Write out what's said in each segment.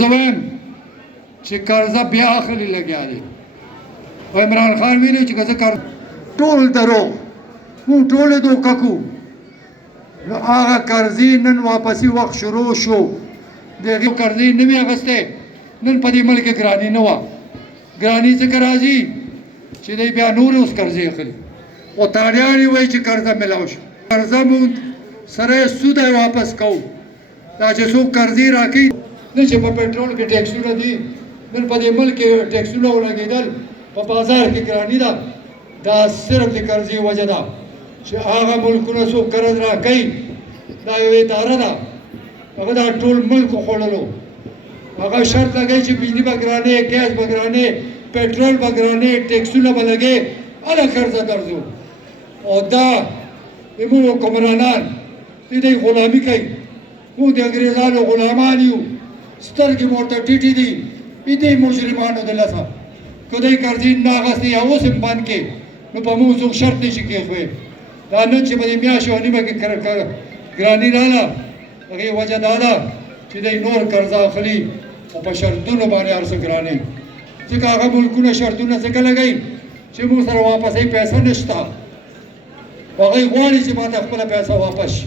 زه وایم چې قرضه بیا اخلي لګیا دی او عمران خان ویلي چې که زه ټول دروغ موږ ټول یې دوکه کوو نو هغه قرضې نن واپسي وخت شروع شو د هغې قرضې نه وې اخیستی نن په دې ملک کې ګراني نه وه ګراني ځکه راځي چې دی بیا نورې اوس قرضې اخلي او تاریان یې وایي چې قرضه میلاو شو قرضه مونږ سره یې سود واپس کوو دا چې څوک قرضې راکوي نه چې په پټرول کې ټیکسونه دي نن په دې ملک کې ټیکسونه ولګېدل په بازار کې ګراني ده دا صرف د قرضې وجه ده چې هغه ملکونه څوک قرض راکوي دا یو اداره ده هغه دا ټول ملک خوړلو هغه شرط لګوي چې بجلي به ګرانې ګیس به ګرانې پټرول به ګرانې ټیکسونه به لګې هله قرضه درځو او دا زموږ حکمرانان دوی غلامي کوي موږ د انګریزانو غلامان یو سترګې مو ورته ټیټې دي دې مجرمانو د لاسه که دوی قرضې نه اخیستې یا اوس هم بند کړي نو په موږ څوک شرط نشي کېښوی دا نن چې په دې میاشت او نیمه کې ګراني راغله هغې وجه دا ده چې دوی نور قرضه اخلي او په شرطونو باندې هر څه ګرانوي ځکه هغه ملکونه شرطونه ځکه لګوي چې موږ سره واپسۍ پیسه نشته هغوی غواړي چې ماته خپله پیسه واپس شي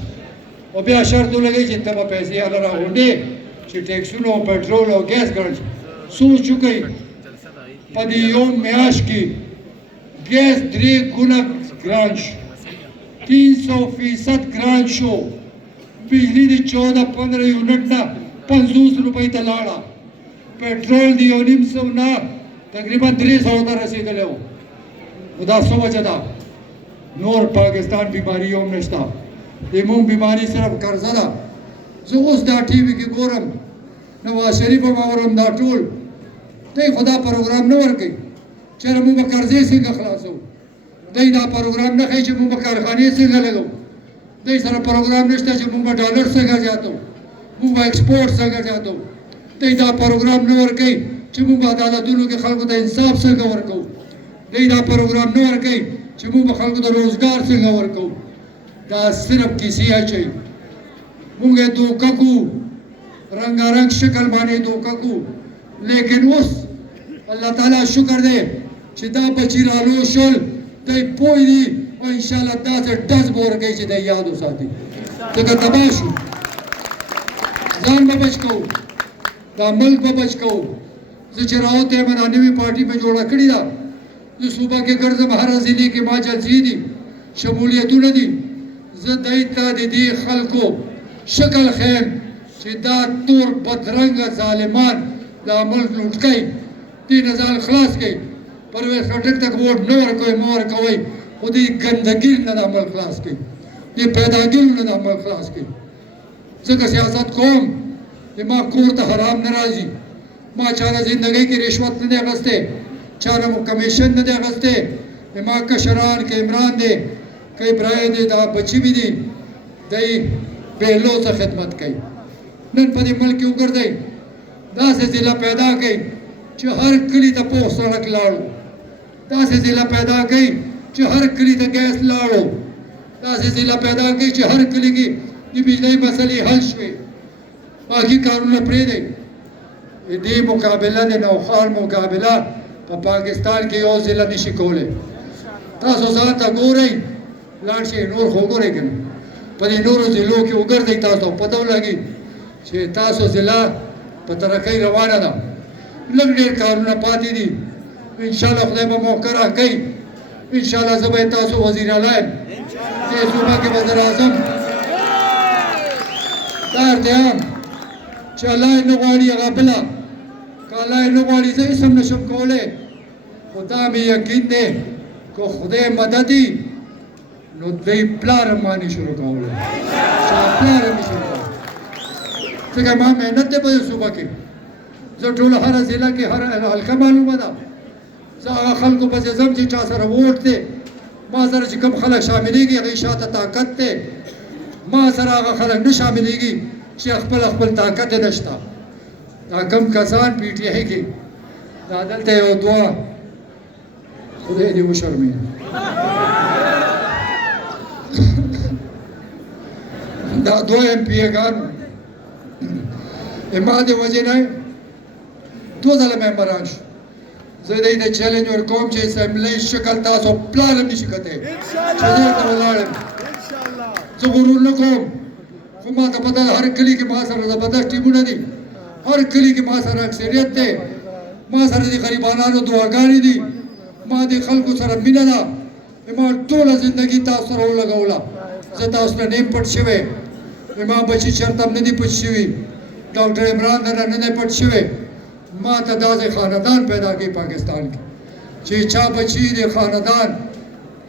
او بیا شرط ولګوي چې ته به پیسې هله راغونډې چې ټیکسونه او پټرول او ګیس ګران شي سوچ وکړئ په دې یو میاشت کې ګیس 3 ګونه ګران شو 300% ګران شو بجلی د 14-15 یونټ نه 50 روپۍ ته لاړه پټرول د 1.5 نه تقریبا 300 ته رسېدلی و نو دا څه وجه ده نور پاکستان بیماري هم نشته زموږ بیماري صرف قرضه ده زه اوس دا ټي وي کې ګورم نواز شریف هم اورم دا ټول دوی خو دا پروګرام نه ورکوي چېرې موږ به قرضې څنګه خلاصوو دوی دا پروګرام نه ښایي چې موږ به کارخانې څنګه لګوو دوی سره پروګرام نشته چې موږ به ډالر څنګه زیاتو موږ به ایکسپورټ څنګه زیاتو دوی دا پروګرام نه ورکوي چې موږ به عدالتونو کې خلکو ته انصاف څنګه ورکوو دوی دا پروګرام نه ورکوي چې موږ به خلکو ته روزګار څنګه ورکوو دا صرف کیسې اچوي موږ یې دوکه کوو رنګارنګ شکل باندې دوکه کوو لیکن اوس الله تعالی شکر دی چې دا بچي رالو شول دوی پوه دي او انشاءالله داسې ډز به ورکوي چې دی یاد وساتي ځکه تباه شو ځان به بچ کوو دا ملک به بچ کوو زه چې راوتی یم دا نوې پارټي مې جوړه کړې ده زه صوبه کې ګرځم هره ضلع کې ما جلسې دي شمولیتونه دي زه دوی ته د دې خلکو شکل ښیم چې دا تور بدرنګه ظالمان دا ملک لوټ کوي دې نه ځان خلاص کوي پرویز خټک ته ووټ نه ورکوئ مه ورکوئ خو دې ګندګي نه دا ملک خلاص کوي دې پیداګیرو نه دا ملک خلاص کوي ځکه سیاست کوم چې ما کور ته حرام نه راځي ما چا نه زندګۍ کې رشوت نه دی اخیستی چا نه مو کمیشن نه دی اخیستی ما کشران که عمران دی که ابراهیم دی دا بچي مې دي دی بهلو څه خدمت کوي نن په دې ملک کې وګرځئ داسې ضلع پیدا کوي چې هر کلي ته پوخ سړک لاړو داسې ضلع پیدا کوي چې هر کلي ته ګیس لاړو داسې ضلع پیدا کوي چې هر کلي کې د بجلۍ مسلې حل شوې باقي کارونه پرېږدئ دې مقابله د نوخان مقابله په پاکستان کې یو ضلع نشي کولی تاسو ځان ته ګورئ لاړ شئ نور خو وګورئ که نه په دې نورو ضلعو کې وګرځئ تاسو ته پته ولګي چې تاسو ضلع په ترقۍ روانه ده لږ ډېر کارونه پاتې دي انشاءالله خدای به موقع راکوي انشاءالله زه به تاسو وزیر اعلی یم دې صوبه کې وزیر اعظم دا ارتیام چې الله یې نه غواړي هغه بله که الله یې نه غواړي زه هېڅ هم نشم کولی خو دا مې یقین دی که خدای مددي نو دوی پلار هم باندې شروع کولی چا پلار هم شروع کولی ځکه ما محنت دی په دې صوبه کې زه ټوله هره ضلع کې هره حلقه معلومه ده زه هغه خلکو پسې ځم چې چا سره ووټ دی ما سره چې کوم خلک شاملېږي هغې شاته طاقت دی ما سره هغه خلک نه شاملېږي چې خپل طاقت یې نشته دا کم کسان پی ټي آی کې دا دلته یو دوه خدای دې وشرمېږي دا دوه ایم پي ګانو ما د وجې نه 2 ځله ممبران شو زه دې ته چیلنج ورکوم چې اسمبلی شکل تاسو پلان هم نشي کتی چې زه ورته ولاړ یم زه غرور نه کوم خو ما ته پته ده هر کلي کې ما سره زبردست ټیمونه دي هر کلي کې ما سره اکثریت دی ما سره د غریبانو دعاګانې دي ما د خلکو سره مینه ده ما ټوله زندګي تاسو سره ولګوله زه تاسو نه نیم پټ شوی ما بچي چېرته هم نه دي پټ شوي ډاکټر عمران نه نه دی پټ شوی ما ته داسې خاندان پیدا کړي پاکستان کې چې چا بچي د خاندان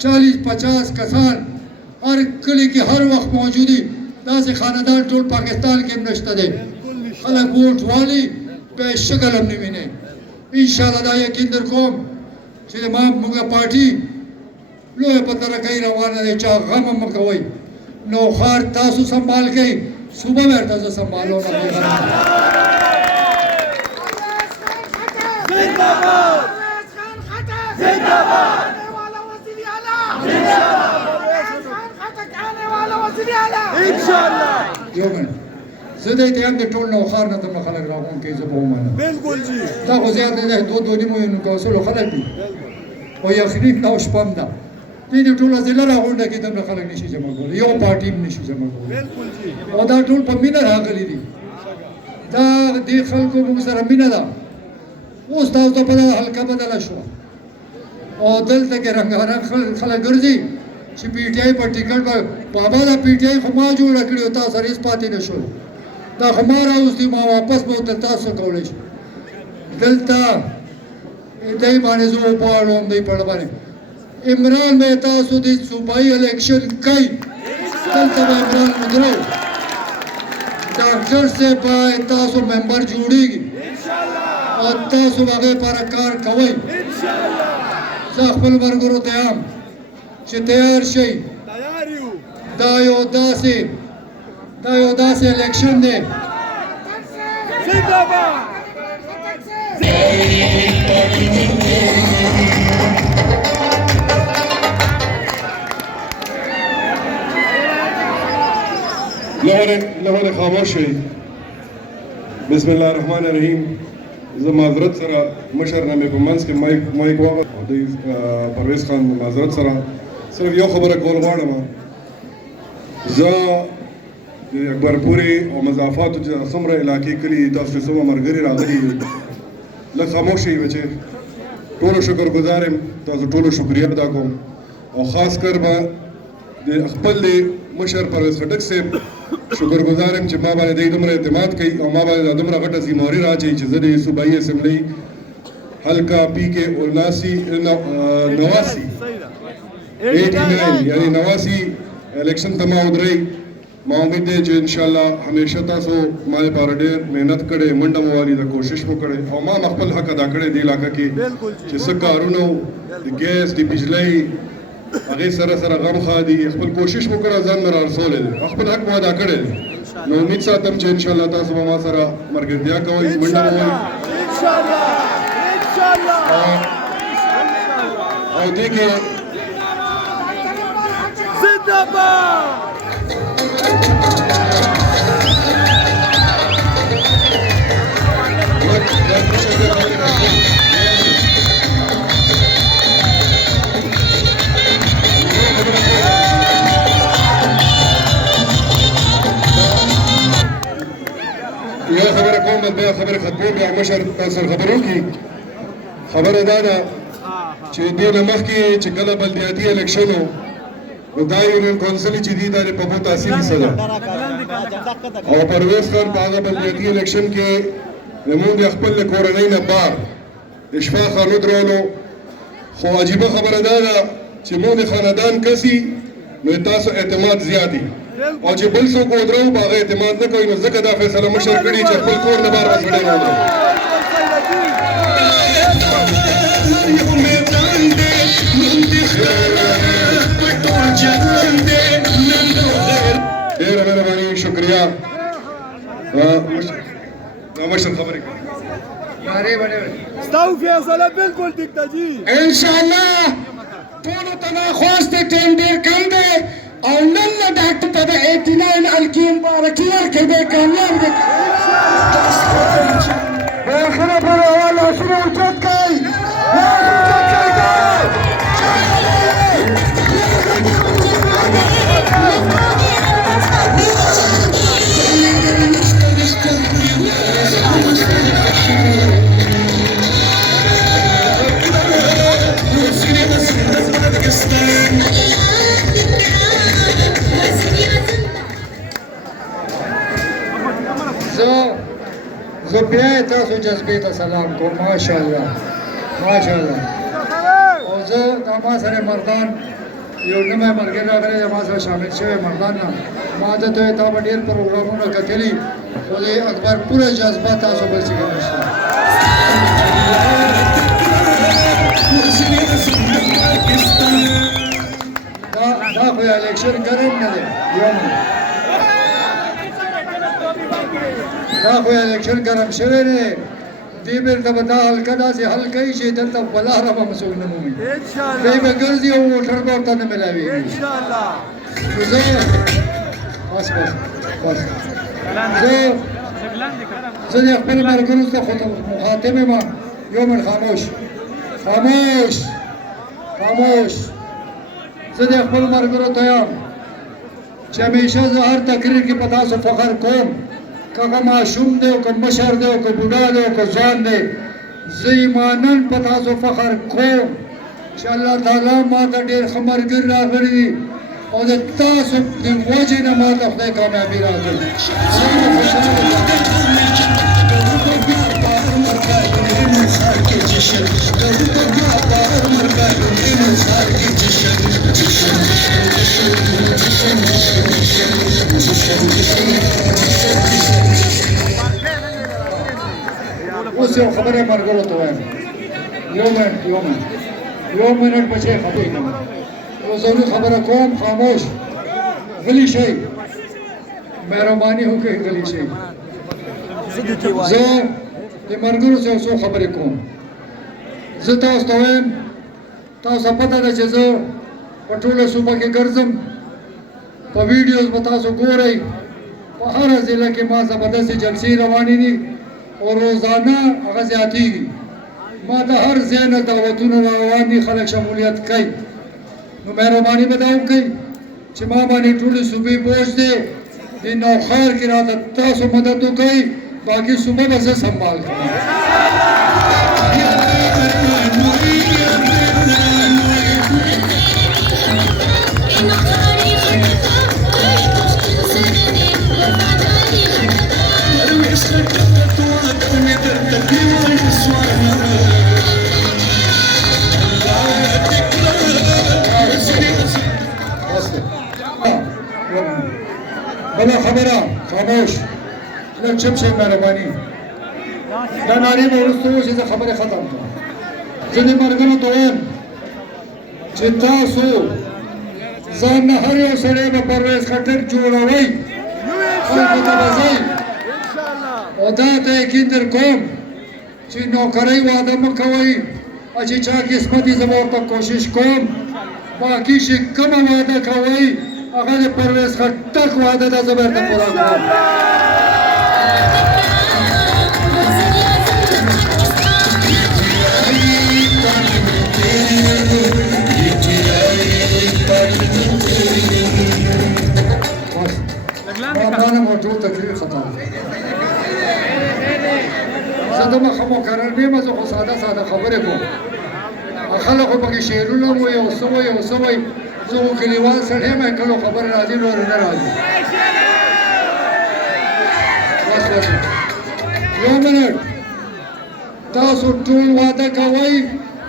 40-50 کسان هر کلي کې هر وخت موجودي داسې خاندان ټول پاکستان کې هم نشته دی خلک ووټ والي به شکل هم نه ویني انشاءالله دا یقین در کوم چې ما موږ پارټي لویه په ترقۍ روانه دی چا غم هم مه کوئ نوښار تاسو سنبال کړئ صوبه به ورته زه سنبالوم یو منټ زه دې ته هم د ټول نوښار نه درنه خلک راغونډ زه به ومنم بالکل جی دا خو زیات نه دی 2 نیمو کونسلو خلک دي او یخني نه او شپه هم ده دې د ټوله ضلع راغونډه کې دومره خلک نشي جمع کولی یو پارټي هم نشي جمع کولی بالکل جی او دا ټول په مینه راغلي دي دا دې خلکو موږ سره مینه ده اوس تاسو ته پته ده حلقه بدله شوه او دلته کې رنګارنګ خلک ګرځي چې پی ټي آی په ټیکټ بابا دا پی ټي آی خو ما جوړه کړې او تاسو هېڅ پاتې نه شول دا خو ما راوستي ما واپس به ورته تاسو کولی شو دلته دی باندې زه وپاړم دی په اړه باندې عمران به تاسو د صوبایي الیکشن کوي دلته به عمران ودرو ډاکټر صاحب به تاسو ممبر جوړېږي او تاسو به هغې لپاره کار کوئ زه خپل ملګرو ته یم چې تیار شئ دا یو داسې الیکشن دی لغونه خاموش شئ بسم الله الرحمن الرحیم زه معذرت سره مشر نه مې په منځ کې مایک واغ د پرویز خان معذرت سره صرف یو خبره کول غواړم زه د اکبرپورې او مضافاتو چې څومره علاقې کلي تاسو چې څومره ملګري راغلي لږ خاموش شئ بچې ټولو شکرګزار یم تاسو ټولو شکریه ادا کوم او خاص کر به د خپل د مشر پرویز خټک صاحب شکرګزار یم چې ما باندې دوی دومره اعتماد کوي او ما باندې دومره غټه ذمہواري راچوي چې زه د صوبایي اسمبلۍ حلقه پی کې 89 یعنی 89 الیکشن ته ما ودرئ ما امید دی چې انشاءالله همیشه تاسو ما لپاره ډېر محنت کړی منډه مو والیده کوشش مو کړی او ما خپل حق ادا کړی دې علاقه کې چې څه کارونه د ګیس د بجلۍ هغې سره سره غمخا دي خپل کوشش مو کړی ځان مې رارسولی دی خپل حق مو ادا کړی دی نو امید ساتم چې انشاءالله تاسو به ما سره ملګرتیا کوئ منډه مو وایي او دې کې یو خبره کوم بیا خبره ختموم بیا مشر تاسو خبرو کی خبره دا ده چې دې نه مخکې چې کله بلدیاتي الیکشن و نو دا یونین کونسل چې دي دا په بہت اصلي څه ده او پرویز خان په هغه بلدیاتي الیکشن کې زموږ د خپل کورنۍ نه بار اشفاق خان ودرولو خو عجیبه خبره دا ده چې موږ د خاندان کسي نو تاسو اعتماد زیاتی او چې بل څوک ودرو په هغه اعتماد نه کوي نو ځکه دا فیصله مشر کړي چې خپل کور نه بار وسړی نه ودرو ډېره مهرباني شکریه مشر خبرې ستاسو فیصله بالکل ټیک ده جی انشاءالله ټولو ته ناخواسته ټیم ډېر کم دی او نن نه ډاکټر ته د 89 الکي مبارکي ورکوي دی کامیاب دی په آخره پورې بیا تاسو جذبې ته سلام کوم ماشاءالله ماشاءالله او زه دا ما سره مردان یو نوی ملګری راغلی دی ما سره شامل شوی مردان نه ما ده ته تا به ډېر پروګرامونه کتلي خو د اکبر پوره جذبه تاسو بل څه کې نشته دا خو الیکشن ګرم نه دی دا خو الیکشن ګرم شوی دی دې بیرته به دا حلقه داسې حل کوي چې دلته بلاره به مسؤل نه مومي دی به ګرځي او موټر به ورته نه میلاوېږي بس بس بس زه د خپلو ملګرو څخه مخاطب یم یو منټ خاموش خاموش خاموش زه د خپلو ملګرو ته یم چې همیشه زه هر تقریر کې په تاسو فخر کوم که هغه ماشوم دی او که مشر دی او که بوډا دی او که ځوان دی زه ایمانا په تاسو فخر کوم چې الله تعالی ما ته ډېر ښه ملګري راغلي دي او د تاسو د وجې نه ما ته خدای کامیابي راکړي اوس یو خبره ملګرو ته وایم یو منټ بچی خبرې کوم یو ضروري خبره کوم خاموش غلی شئ مهرباني وکړئ غلی شئ زه د ملګرو سره څو خبرې کوم زه تاسو ته وایم تاسو پته ده چې زه په ټوله صوبه کې ګرځم په ویډیوز به تاسو ګورئ په هره ضلع کې ما زبردستې جلسې روانې دي او روزانه هغه زیاتېږي ما د هر ځای نه دعوتونه روان دي خلک شمولیت کوي نو مهرباني به دا وکړئ چې ما باندې ټولې صوبې بوج دی د نوښار کې راته تاسو مدد وکړئ باقي صوبه به زه سنبال کړم بله خبره خاموش لږ چپ شئ مهرباني دا نارې به وروسته وشي زه خبرې ختم کړم زه دې ملګرو ته وایم چې تاسو ځان نه هر یو سړی به پرویز خټک جوړوئ خلکو ته به ځئ او دا ته یقین در کوم چې نوکرۍ وعده مه کوئ او چې چا قسمت یې زه به ورته کوشش کوم باقي چې کومه وعده کوئ هغه د پرویز خټک وعده ده زه به درته پوره کوم مانا مو ټول تقریر ختم زه د مخه مقرر نه یم زه خو ساده خبرې کوم خلکو پکې شعرونه وایي او څه وایي او څه وایي زه خو کلیوال سړی یم کله خبره راځي نور نه راځي بس بس یو منټ تاسو ټول وعده کوئ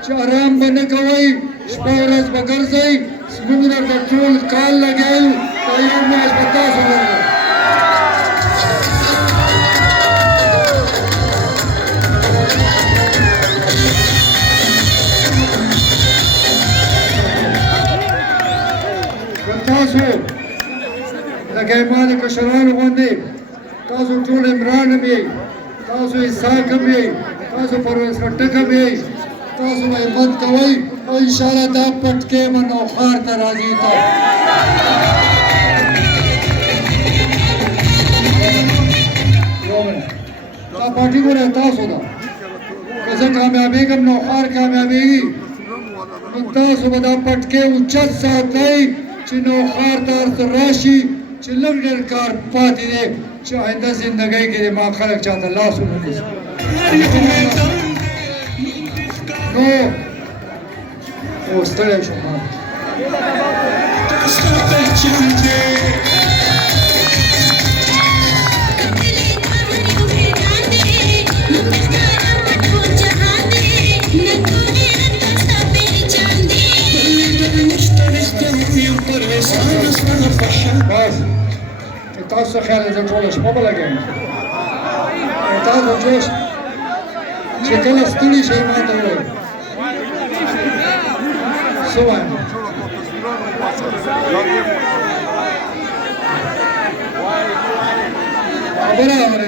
چې آرام به نه کوئ شپه ورځ به ګرځئ زموږ درته ټول کال لګیا یو په یو میاشت به تاسو ورغلئ تاسو لکه ما د کشرانو غوندې تاسو ټول عمران هم یئ تاسو اسحاق هم یئ تاسو پرویز خټک هم یئ تاسو به همت کوئ او انشاءالله دا پټکې به نوښار ته راځي دا پارټي ګوره تاسو ده که زه کامیابېږم نوښار کامیابېږي نو تاسو به دا پټکې اوچت ساتئ چې نوښار ته ورته راشي چې لږ ډېر کار پاتې دی چې آینده زندګۍ کې ما خلک چاته لاس ونیسي نو اوس ستړی شوم تاسو خیال دې ټول شپه بلګم تاسو جوش چې کله ستړي شي ماته وایي څه وایم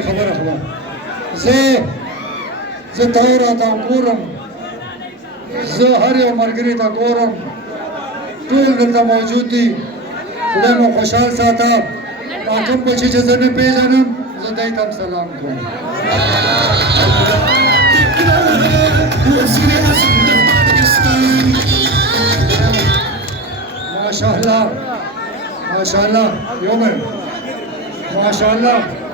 خبره زه ته راته ګورم زه هر یو ملګري ته ګورم ټول دلته موجود دي خدای مو خوشحال ساته ما کوم بچي چې زه نه پېژنم زه دوی ته هم سلام کوم ماشاءالله ماشاءالله یومن ماشاءالله